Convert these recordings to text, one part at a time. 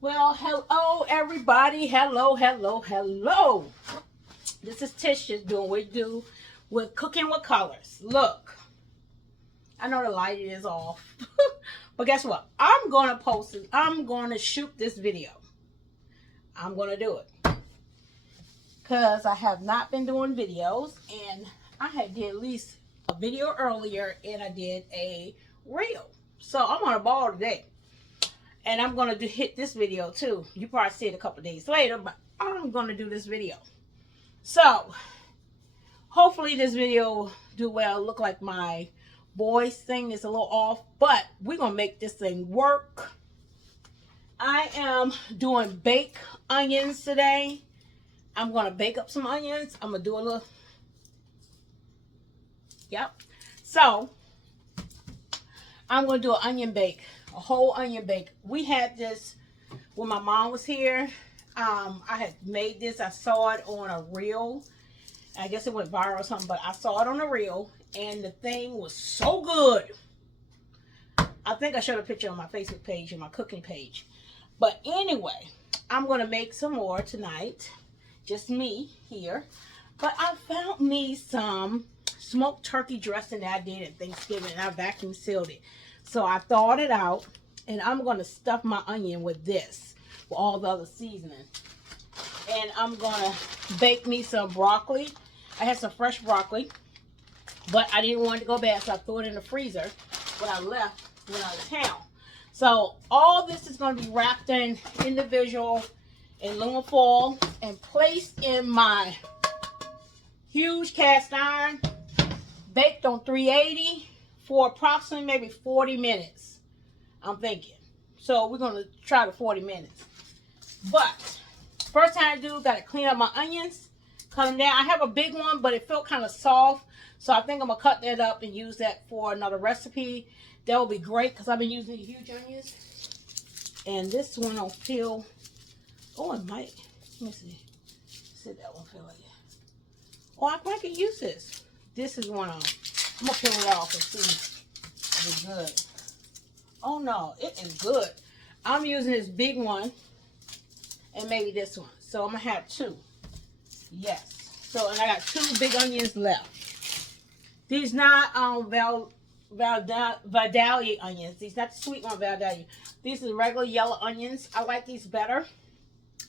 Well, hello everybody. Hello, hello, hello. This is Tisha doing what we do with cooking with colors. Look, I know the light is off, but guess what? I'm gonna post it. I'm gonna shoot this video. I'm gonna do it because I have not been doing videos, and I had did at least a video earlier, and I did a reel. So I'm on a ball today. And I'm going to hit this video too. You probably see it a couple days later, but I'm going to do this video. So, hopefully this video will do well. Look like my voice thing is a little off, but we're going to make this thing work. I am doing baked onions today. I'm going to bake up some onions. I'm going to do a little, yep. So, I'm going to do an onion bake. A whole onion bake. We had this when my mom was here. I had made this. I saw it on a reel. I guess it went viral or something, but I saw it on a reel, and the thing was so good. I think I showed a picture on my Facebook page and my cooking page. But anyway, I'm going to make some more tonight. Just me here. But I found me some smoked turkey dressing that I did at Thanksgiving, and I vacuum sealed it. So I thawed it out, and I'm going to stuff my onion with this, with all the other seasoning. And I'm going to bake me some broccoli. I had some fresh broccoli, but I didn't want it to go bad, so I threw it in the freezer when I left when I was town. So all this is going to be wrapped in individual in aluminum foil and placed in my huge cast iron, baked on 380 for approximately maybe 40 minutes, I'm thinking. So we're going to try the 40 minutes. But first thing I do, got to clean up my onions, cut them down. I have a big one, but it felt kind of soft. So I think I'm going to cut that up and use that for another recipe. That will be great because I've been using huge onions. And this one don't feel, oh, it might, let me see. See that one feel like it. Oh, I might could use this. This is one of them. I'm going to peel it off and see if it's good. Oh, no. It is good. I'm using this big one and maybe this one. So, I'm going to have two. Yes. So, and I got two big onions left. These not Vidalia onions. These not the sweet one, Vidalia. These are regular yellow onions. I like these better.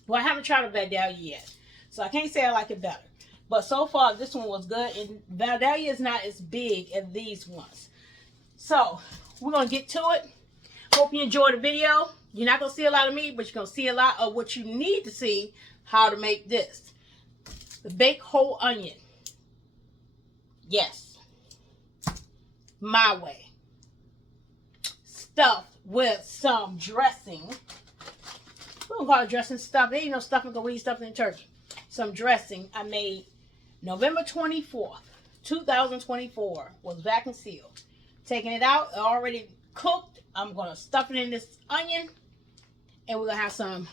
Well, I haven't tried a Vidalia yet. So, I can't say I like it better. But so far, this one was good. And Vidalia is not as big as these ones. So, we're going to get to it. Hope you enjoyed the video. You're not going to see a lot of me, but you're going to see a lot of what you need to see how to make this. The baked whole onion. Yes. My way. Stuffed with some dressing. We don't call it dressing stuff. There ain't no stuffing because we eat stuffing in turkey. Some dressing I made November 24th, 2024 was vacuum sealed. Taking it out, already cooked. I'm going to stuff it in this onion. And we're going to have some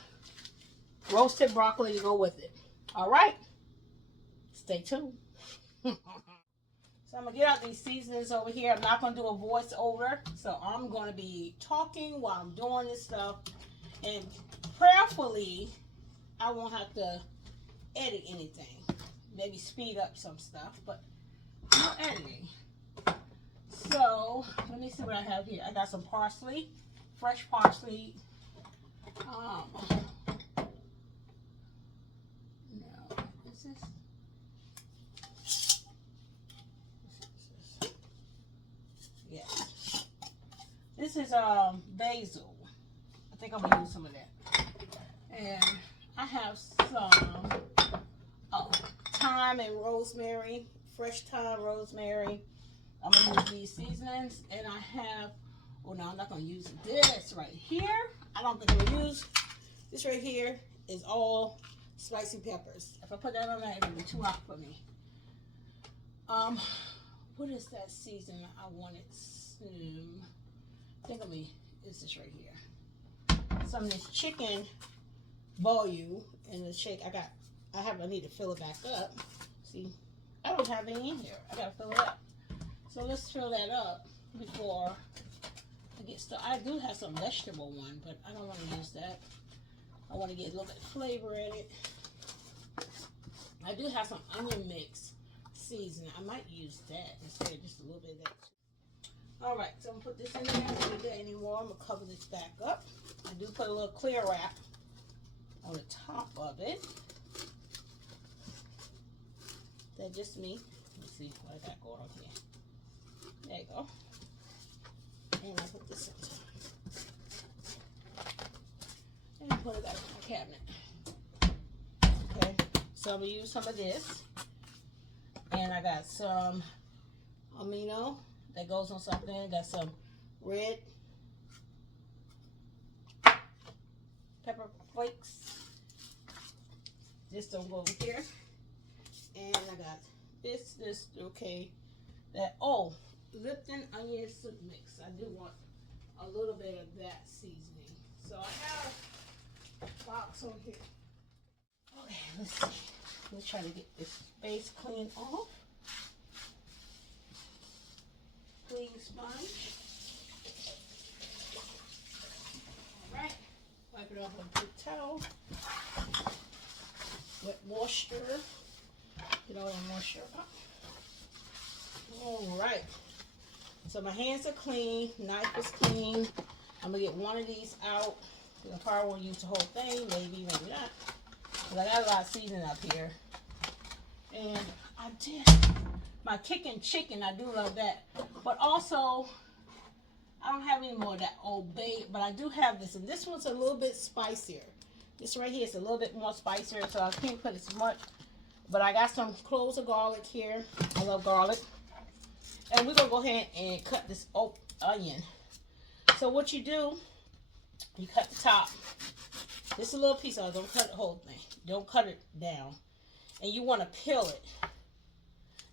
roasted broccoli to go with it. All right. Stay tuned. So I'm going to get out these seasonings over here. I'm not going to do a voiceover. So I'm going to be talking while I'm doing this stuff. And prayerfully, I won't have to edit anything. Maybe speed up some stuff, but no editing. So, let me see what I have here. I got some parsley, fresh parsley. No, is this? Yes. This is basil. I think I'm gonna use some of that. And I have some thyme and rosemary, fresh thyme, rosemary. I'm gonna use these seasonings, and I have, oh no, I'm not gonna use this right here. I don't think I'm gonna use this right here. Is all spicy peppers. If I put that on there, it'll be too hot for me. What is that season I wanted? I think I'm gonna use this right here. Some of this chicken volume in the shake. I need to fill it back up. See, I don't have any in here. I gotta fill it up. So let's fill that up before I get started. I do have some vegetable one, but I don't want to use that. I want to get a little bit of flavor in it. I do have some onion mix seasoning. I might use that instead of just a little bit of that. All right, so I'm gonna put this in there. I don't need that anymore. I'm gonna cover this back up. I do put a little clear wrap on the top of it. That's just me. Let's see what I got going on here. There you go. And I put this in. And put it back in my cabinet. Okay, so I'm gonna use some of this. And I got some amino that goes on something. Got some red pepper flakes. This don't go over here. And I got this, okay. That, oh, Lipton onion soup mix. I do want a little bit of that seasoning. So I have a box on here. Okay, let's see. Let's try to get this base clean off. Clean sponge. Alright. Wipe it off with a big towel. Wet moisture. Get all the moisture up. Alright. So my hands are clean. Knife is clean. I'm going to get one of these out. I probably won't use the whole thing. Maybe, maybe not. But I got a lot of seasoning up here. And I did my kicking chicken. I do love that. But also, I don't have any more of that Old Bay. But I do have this. And this one's a little bit spicier. This right here is a little bit more spicier. So I can't put as much. But I got some cloves of garlic here. I love garlic. And we're going to go ahead and cut this onion. So what you do, you cut the top. Just a little piece of it. Don't cut the whole thing. Don't cut it down. And you want to peel it.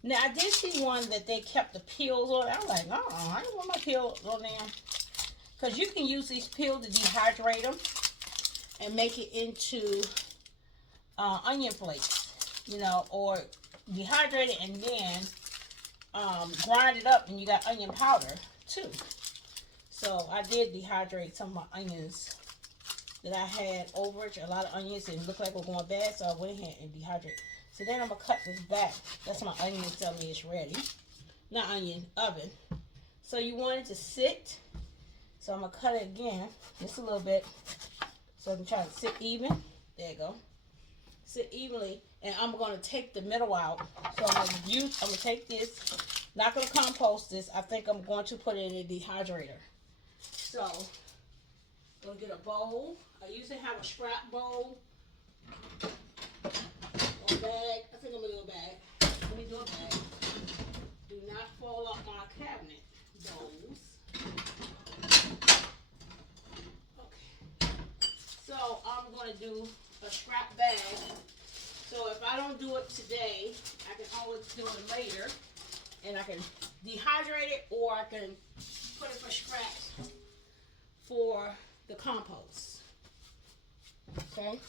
Now, I did see one that they kept the peels on. I'm like, I don't want my peels on there. Because you can use these peels to dehydrate them and make it into onion flakes. You know, or dehydrate it and then grind it up and you got onion powder too. So I did dehydrate some of my onions that I had overage. A lot of onions and it looked like we're going bad, so I went ahead and dehydrated. So then I'm gonna cut this back. That's my onion telling me it's ready. Not onion, oven. So you want it to sit. So I'm gonna cut it again, just a little bit. So I can try to sit even. There you go. Sit evenly. And I'm gonna take the middle out. So I'm gonna take this, not gonna compost this. I think I'm going to put it in a dehydrator. So I'm gonna get a bowl. I usually have a scrap bowl or bag. I think I'm gonna do a bag. Let me do a bag. Do not fall off my cabinet bowls. Okay. So I'm gonna do a scrap bag. So if I don't do it today, I can always do it later. And I can dehydrate it or I can put it for scraps for the compost. Okay?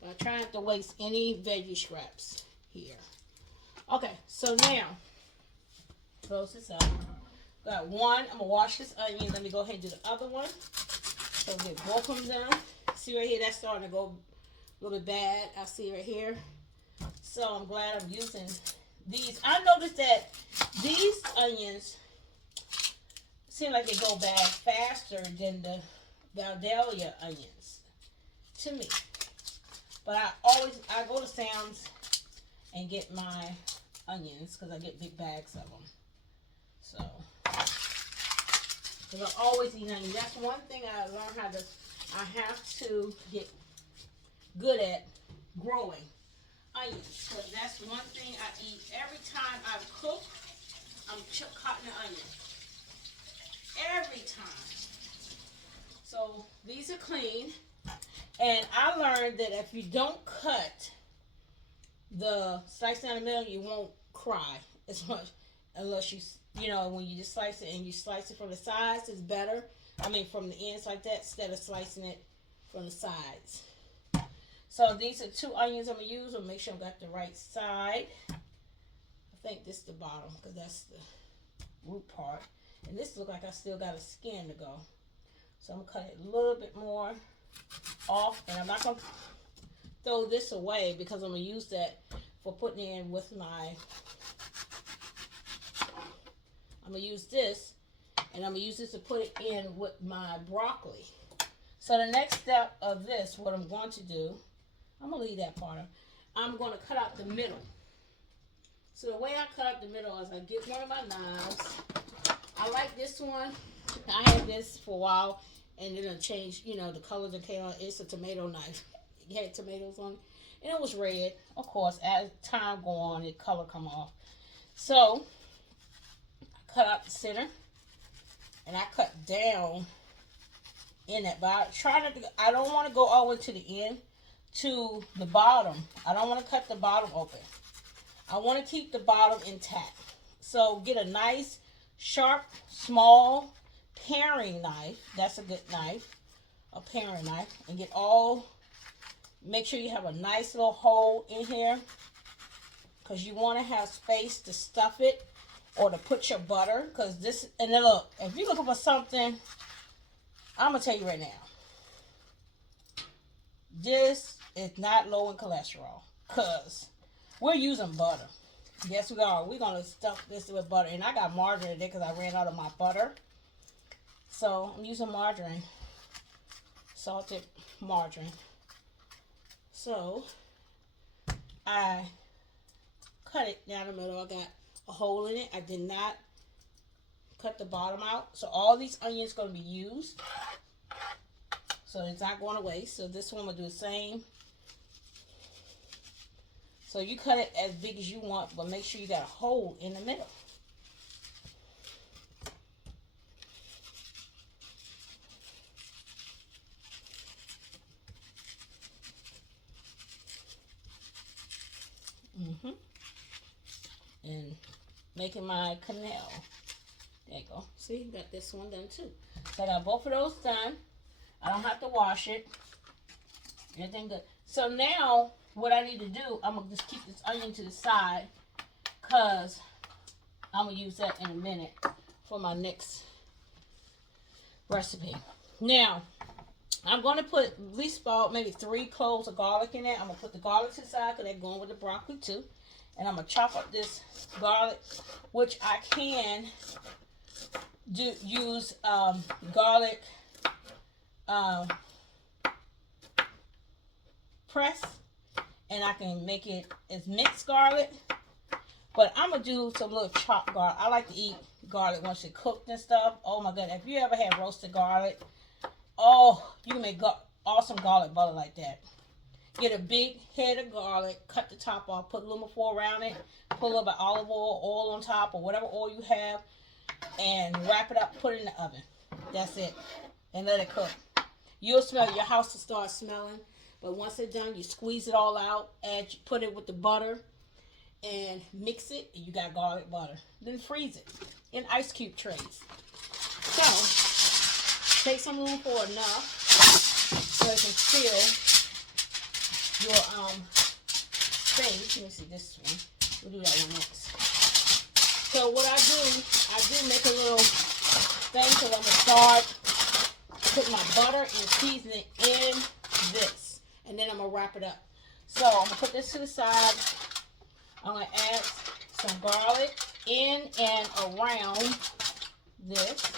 But I try not to waste any veggie scraps here. Okay, so now, close this up. Got one. I'm going to wash this onion. Let me go ahead and do the other one. So get both of them done. See right here, that's starting to go a little bit bad. I see right here. So I'm glad I'm using these. I noticed that these onions seem like they go bad faster than the Vidalia onions to me. But I go to Sam's and get my onions because I get big bags of them. So, because I always eat onions. That's one thing I learned I have to get good at growing onions. Because that's one thing I eat every time I cook. I'm cutting the onion. Every time. So these are clean. And I learned that if you don't cut the slice down the middle, you won't cry as much unless you know, when you just slice it and you slice it from the sides, it's better. I mean, from the ends like that instead of slicing it from the sides. So these are 2 onions I'm going to use. I'll make sure I got the right side. I think this is the bottom because that's the root part. And this looks like I still got a skin to go. So I'm going to cut it a little bit more off, and I'm not going to throw this away because I'm going to use that for putting in with my, I'm going to use this, and I'm going to use this to put it in with my broccoli. So the next step of this, what I'm going to do, I'm going to leave that part of, I'm going to cut out the middle. So the way I cut out the middle is I get one of my knives. I like this one. I had this for a while, and then I changed, you know, the color that came on. It's a tomato knife. It had tomatoes on it, and it was red. Of course, as time go on, the color come off. So I cut out the center, and I cut down in that. But I try not to. I don't want to go all the way to the end, to the bottom. I don't want to cut the bottom open. I want to keep the bottom intact. So get a nice, sharp, small paring knife. That's a good knife. A paring knife. And get all, make sure you have a nice little hole in here, because you want to have space to stuff it or to put your butter. Because this, and then look, if you're looking for something, I'm going to tell you right now, this is not low in cholesterol, because we're using butter. Yes, we are. We're going to stuff this with butter. And I got margarine today because I ran out of my butter. So I'm using margarine. Salted margarine. So I cut it down the middle. I got a hole in it. I did not cut the bottom out. So all these onions are going to be used. So it's not going to waste. So this one will do the same. So you cut it as big as you want, but make sure you got a hole in the middle. And making my canal. There you go. See, got this one done too. So I got both of those done. I don't have to wash it. Everything good. So now, what I need to do, I'm going to just keep this onion to the side, because I'm going to use that in a minute for my next recipe. Now, I'm going to put at least about maybe 3 cloves of garlic in there. I'm going to put the garlic to the side because they're going with the broccoli too. And I'm going to chop up this garlic, which I can use garlic press, and I can make it as minced garlic. But I'm going to do some little chopped garlic. I like to eat garlic once it's cooked and stuff. Oh my God. If you ever had roasted garlic, oh, you can make awesome garlic butter like that. Get a big head of garlic, cut the top off, put aluminum foil around it, put a little bit of olive oil on top, or whatever oil you have, and wrap it up, put it in the oven. That's it. And let it cook. You'll smell, your house will start smelling. But once it's done, you squeeze it all out, put it with the butter, and mix it, and you got garlic butter. Then freeze it in ice cube trays. So, take some aluminum foil enough so it can seal your thing. Let me see this one. We'll do that one next. So what I do make a little thing, because I'm going to start putting my butter and seasoning in this. And then I'm going to wrap it up. So I'm going to put this to the side. I'm going to add some garlic in and around this.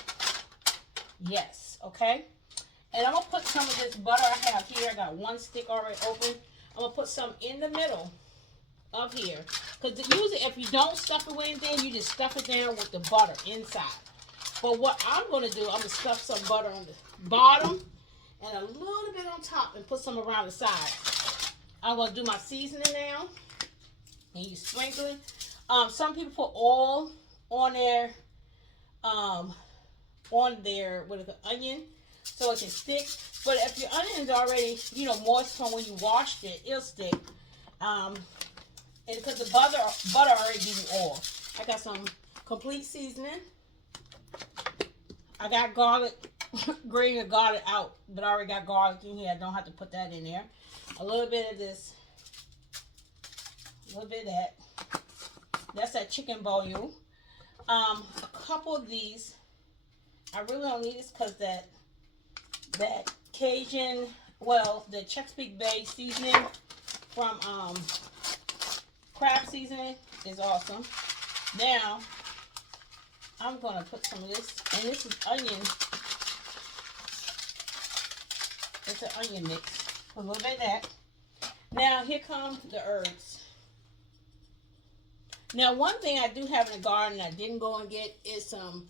Yes, okay? And I'm going to put some of this butter I have here. I got 1 stick already open. I'm going to put some in the middle of here. Because usually if you don't stuff it with anything, you just stuff it down with the butter inside. But what I'm going to do, I'm going to stuff some butter on the bottom and a little bit on top and put some around the side. I'm going to do my seasoning now. And you sprinkle it. Some people put oil on their with the onion so it can stick. But if your onion is already, moist from when you washed it, it'll stick. And because the butter already gives you oil. I got some complete seasoning. I got garlic, grating the garlic out, but I already got garlic in here. I don't have to put that in there. A little bit of this. A little bit of that. That's that chicken bouillon. A couple of these. I really don't need this because that Cajun well, the Chesapeake Bay seasoning from crab seasoning is awesome. Now, I'm going to put some of this, and this is onion. It's an onion mix. A little bit of that. Now, here come the herbs. Now, one thing I do have in the garden I didn't go and get is some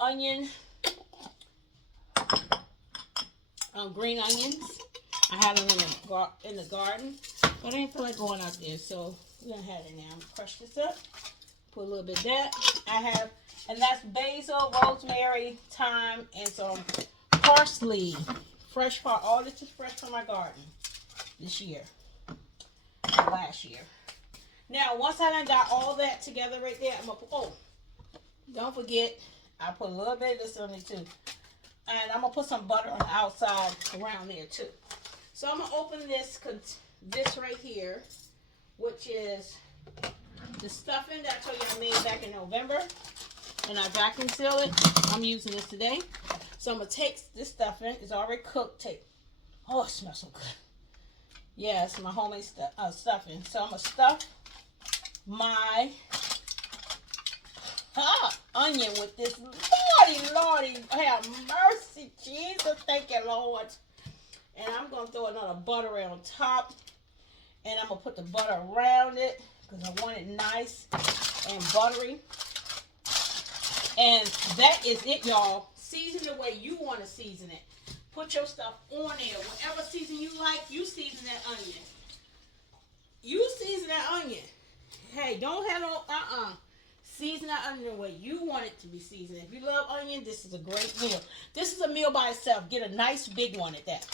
onion, green onions. I have them in the garden, but I didn't feel like going out there, so we're gonna have it now. I'm gonna crush this up, put a little bit of that. I have, and that's basil, rosemary, thyme, and some parsley. Fresh part. All this is fresh from my garden this year, last year. Now, once I done got all that together right there, I'm gonna put, oh, don't forget, I put a little bit of this on it too. And I'm gonna put some butter on the outside around there too. So I'm gonna open this right here, which is the stuffing that I told you I made back in November. And I vacuum seal it. I'm using this today. So I'm gonna take this stuffing. It's already cooked. Oh, it smells so good. Yeah, it's my homemade stuffing. So I'm gonna stuff my onion with this. Lordy, have mercy, Jesus, thank you, Lord. And I'm gonna throw another butter on top, and I'm gonna put the butter around it because I want it nice and buttery. And that is it, y'all. Season the way you want to season it. Put your stuff on there. Whatever season you like, you season that onion. You season that onion. Hey, don't have no season that onion the way you want it to be seasoned. If you love onion, this is a great meal. This is a meal by itself. Get a nice big one at that.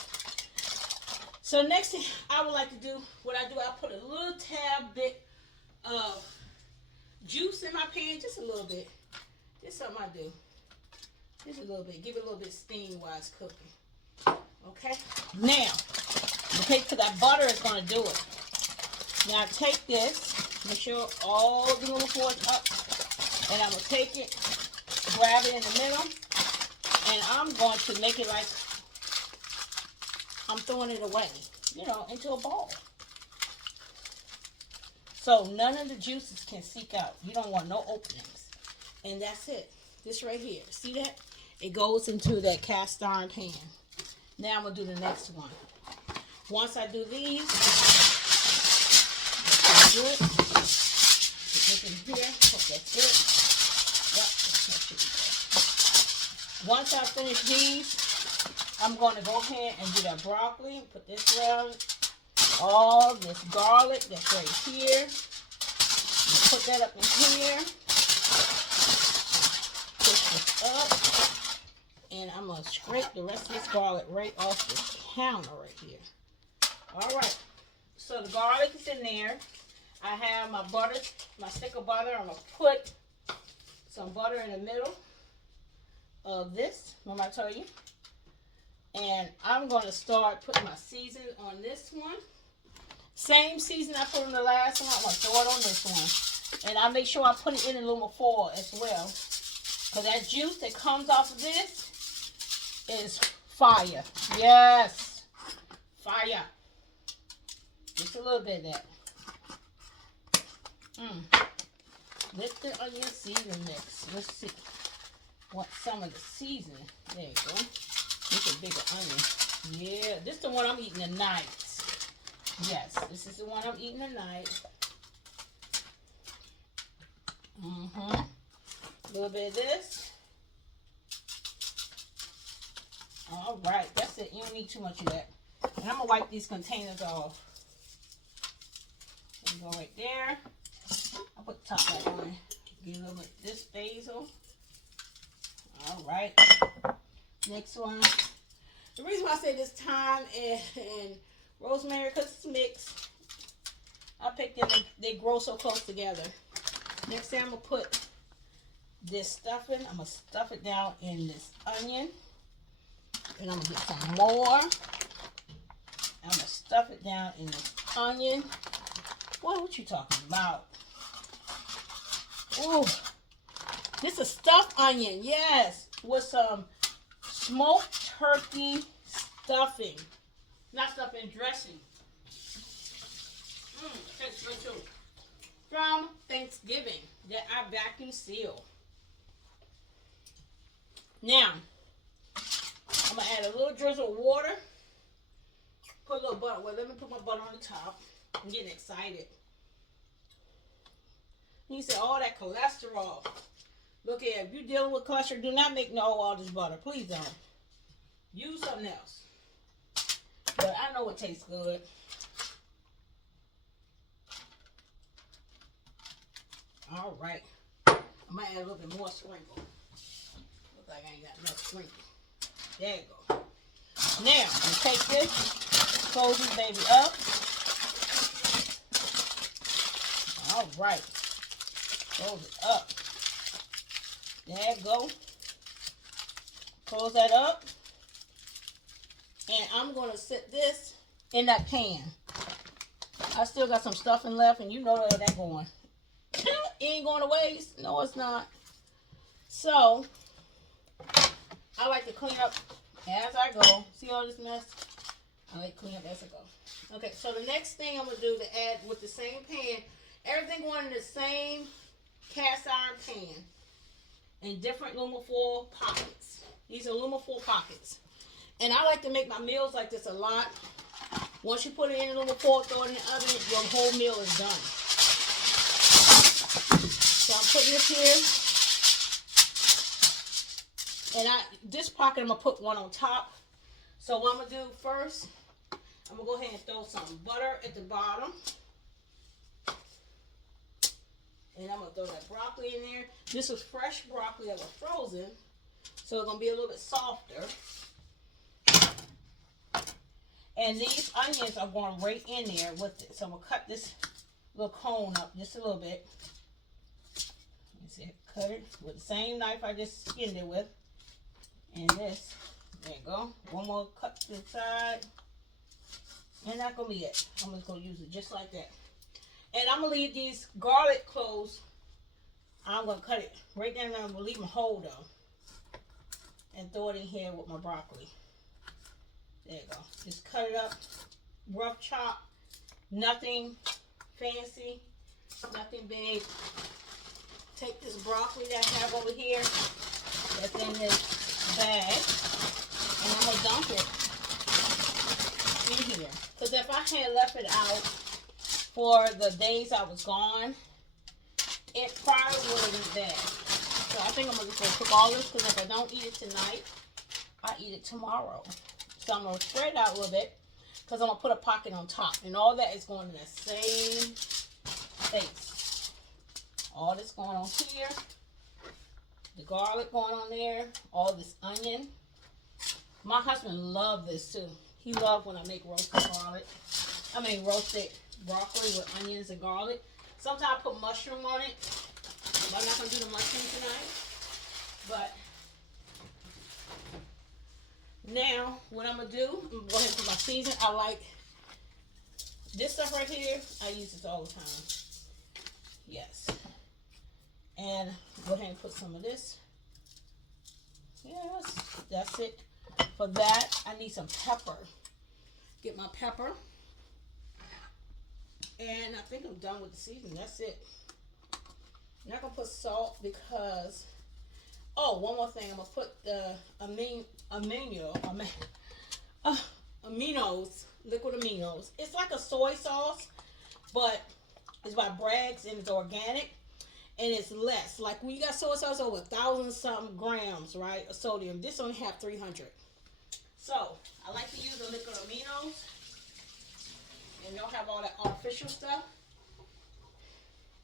So next thing I would like to do, I put a little tad bit of juice in my pan, just a little bit. Just something I do. Just a little bit. Give it a little bit of steam while it's cooking. Okay? Now, okay, because that butter is going to do it. Now, take this. Make sure all the little foils up. And I'm going to take it, grab it in the middle. And I'm going to make it like I'm throwing it away, into a bowl. So none of the juices can seep out. You don't want no openings. And that's it. This right here. See that? It goes into that cast iron pan. Now I'm going to do the next one. Once I do these, that's good. Put this in here. That's good. Yep. Once I finish these, I'm going to go ahead and do that broccoli. Put this around. All this garlic that's right here. Put that up in here. Push this up. And I'm going to scrape the rest of this garlic right off the counter right here. Alright. So the garlic is in there. I have my butter, my stick of butter. I'm going to put some butter in the middle of this. Remember I told you? And I'm going to start putting my seasoning on this one. Same seasoning I put on the last one. I'm going to throw it on this one. And I make sure I put it in aluminum foil as well. Because that juice that comes off of this is fire. Yes. Fire. Just a little bit of that. With the onion seasoning mix. Let's see. Want some of the seasoning. There you go. This is a bigger onion. Yeah, this is the one I'm eating tonight. Yes, this is the one I'm eating tonight. A little bit of this. All right, that's it. You don't need too much of that. And I'm going to wipe these containers off. There you go right there. I'll put the top back on. Get a little bit of this basil. All right. Next one. The reason why I say this thyme and rosemary, because it's mixed. I picked them. They grow so close together. Next thing I'm going to put this stuffing. I'm going to stuff it down in this onion. And I'm going to get some more. I'm going to stuff it down in this onion. What you talking about? Ooh. This is stuffed onion. Yes. With some smoked turkey stuffing. Not stuffing, dressing. Tastes good too. From Thanksgiving that I vacuum seal. Now, I'm going to add a little drizzle of water. Put a little butter. Well, let me put my butter on the top. I'm getting excited. You say, all that cholesterol. Look here, if you're dealing with cholesterol, do not make all this butter. Please don't. Use something else. But I know it tastes good. All right. I might add a little bit more sprinkle. Look like I ain't got enough sprinkle. There you go. Now, you take this, close this baby up. All right. Close it up. There you go. Close that up. And I'm going to set this in that pan. I still got some stuffing left, and you know where that's going. It ain't going to waste. No, it's not. So, I like to clean up as I go. See all this mess? I like to clean up as I go. Okay, so the next thing I'm going to do to add with the same pan, everything going in the same cast iron pan in different aluminum pockets. These are aluminum pockets. And I like to make my meals like this a lot. Once you put it in aluminum foil, throw it in the oven, your whole meal is done. So I'm putting this here. And this pocket, I'm going to put one on top. So what I'm going to do first, I'm going to go ahead and throw some butter at the bottom. And I'm going to throw that broccoli in there. This is fresh broccoli that was frozen. So it's going to be a little bit softer. And these onions are going right in there with it. So I'm going to cut this little cone up just a little bit. You see, cut it with the same knife I just skinned it with. And this, there you go. One more cut to the side. And that's going to be it. I'm just going to use it just like that. And I'm going to leave these garlic cloves. I'm going to cut it right down there. I'm going to leave them whole though. And throw it in here with my broccoli. There you go. Just cut it up. Rough chop. Nothing fancy. Nothing big. Take this broccoli that I have over here. That's in this bag. And I'm going to dump it in here. Because if I had left it out for the days I was gone, it probably would have been bad. So I think I'm just going to cook all this, because if I don't eat it tonight, I eat it tomorrow. So I'm going to spread it out a little bit, because I'm going to put a pocket on top. And all that is going in the same space. All this going on here. The garlic going on there. All this onion. My husband loved this too. He loved when I make roasted garlic. I mean roasted broccoli with onions and garlic. Sometimes I put mushroom on it. But I'm not going to do the mushroom tonight. But now, what I'm going to do, I'm going to go ahead and put my season. I like this stuff right here. I use this all the time. Yes. And go ahead and put some of this. Yes, that's it. For that, I need some pepper. Get my pepper. And I think I'm done with the seasoning. That's it. I'm not going to put salt because... Oh, one more thing. I'm going to put the aminos, liquid aminos. It's like a soy sauce, but it's by Bragg's and it's organic. And it's less. Like when you got soy sauce over 1,000-something grams, right, of sodium. This only have 300. So, I like to use the liquid aminos. And you don't have all that artificial stuff.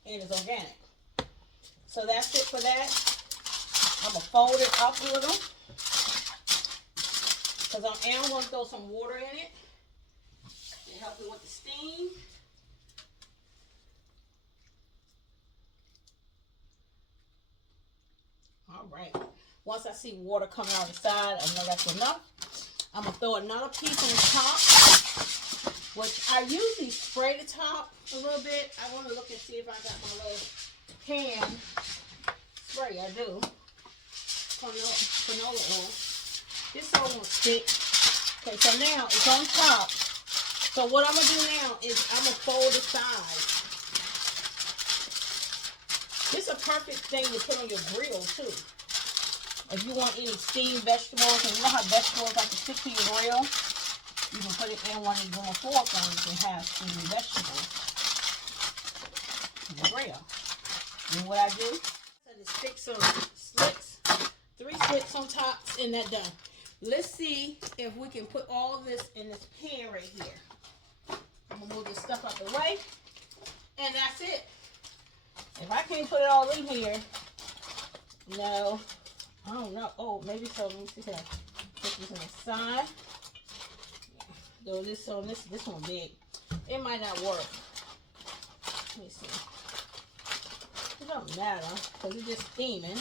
And it's organic. So that's it for that. I'm going to fold it up a little. Because I am going to throw some water in it. To help it with the steam. Alright. Once I see water coming out the side, I know that's enough. I'm going to throw another piece on the top. Which I usually spray the top a little bit. I want to look and see if I got my little pan spray. I do. Canola oil. This all won't stick. Okay, so now it's on top. So what I'm going to do now is I'm going to fold the sides. This is a perfect thing to put on your grill too. If you want any steamed vegetables, and you know how vegetables like to stick to your grill, you can put it in one of the four things and have steamed vegetables in the grill. And what I do, I just stick some slits, 3 slits on top, and that done. Let's see if we can put all this in this pan right here. I'm gonna move this stuff out the way, and that's it. If I can't put it all in here, no, I don't know. Oh, maybe so. Let me see here. Put this on the side. Though this one big. It might not work. Let me see. It don't matter because it's just steaming.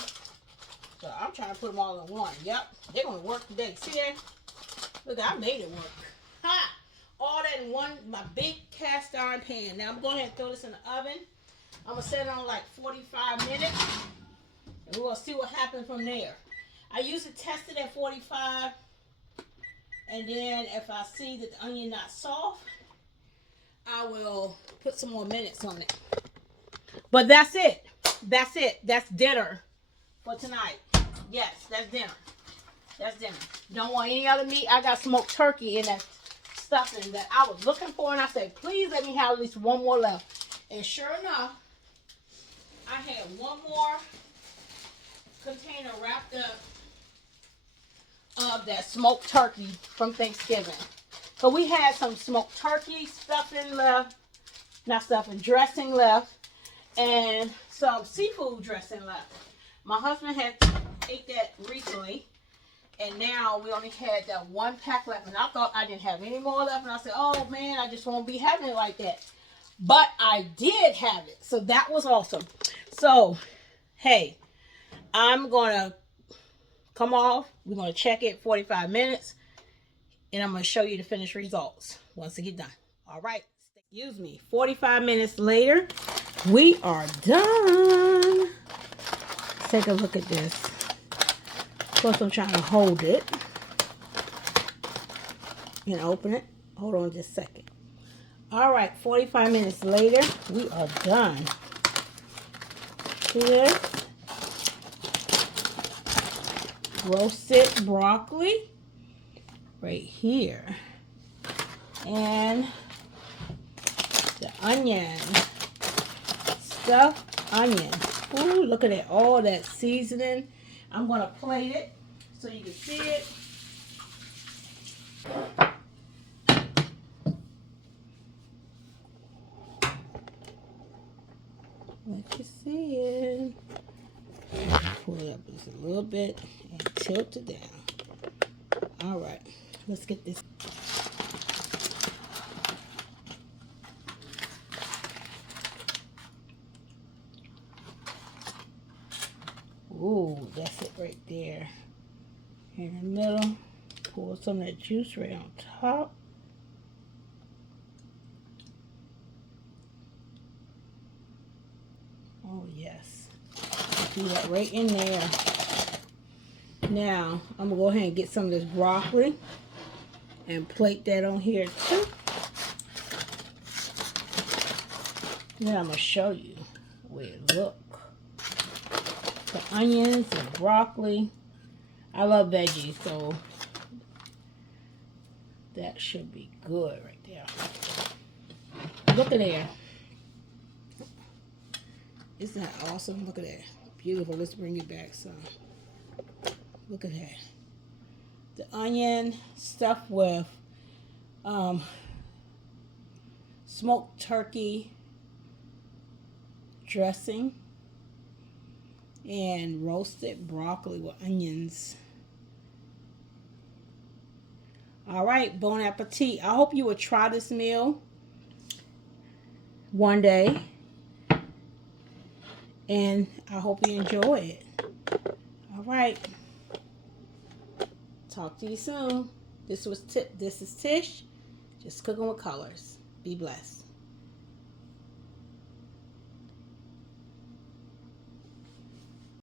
So I'm trying to put them all in one. Yep, they're gonna work today. See there? Look, I made it work. Ha! All that in one, my big cast iron pan. Now I'm going ahead and throw this in the oven. I'm going to set it on like 45 minutes. And we're going to see what happens from there. I usually test it at 45. And then if I see that the onion not soft, I will put some more minutes on it. But that's it. That's it. That's dinner for tonight. Yes, that's dinner. That's dinner. Don't want any other meat. I got smoked turkey in that stuffing that I was looking for. And I said, please let me have at least one more left. And sure enough, I had one more container wrapped up of that smoked turkey from Thanksgiving. So we had some smoked turkey stuffing left, not stuffing, dressing left, and some seafood dressing left. My husband had ate that recently, and now we only had that 1 pack left, and I thought I didn't have any more left, and I said, oh man, I just won't be having it like that. But I did have it, so that was awesome. So, hey, I'm going to come off. We're going to check it 45 minutes, and I'm going to show you the finished results once I get done. All right. Excuse me. 45 minutes later, we are done. Let's take a look at this. Of course, I'm trying to hold it and open it. Hold on just a second. All right, 45 minutes later, we are done. See this? Roasted broccoli right here. And the onion. Stuffed onion. Ooh, look at that. All that seasoning. I'm going to plate it so you can see it. Let you see it. Pull it up just a little bit and tilt it down. All right, let's get this. Ooh, that's it right there. In the middle, pour some of that juice right on top. Oh yes, do that right in there. Now I'm gonna go ahead and get some of this broccoli and plate that on here too. Then I'm gonna show you the way it look. The onions and broccoli. I love veggies, so that should be good right there. Look at there. Isn't that awesome? Look at that. Beautiful. Let's bring it back some. Look at that. The onion stuffed with smoked turkey dressing and roasted broccoli with onions. All right, bon appetit. I hope you will try this meal one day. And I hope you enjoy it. All right. Talk to you soon. This is Tish. Just cooking with colors. Be blessed.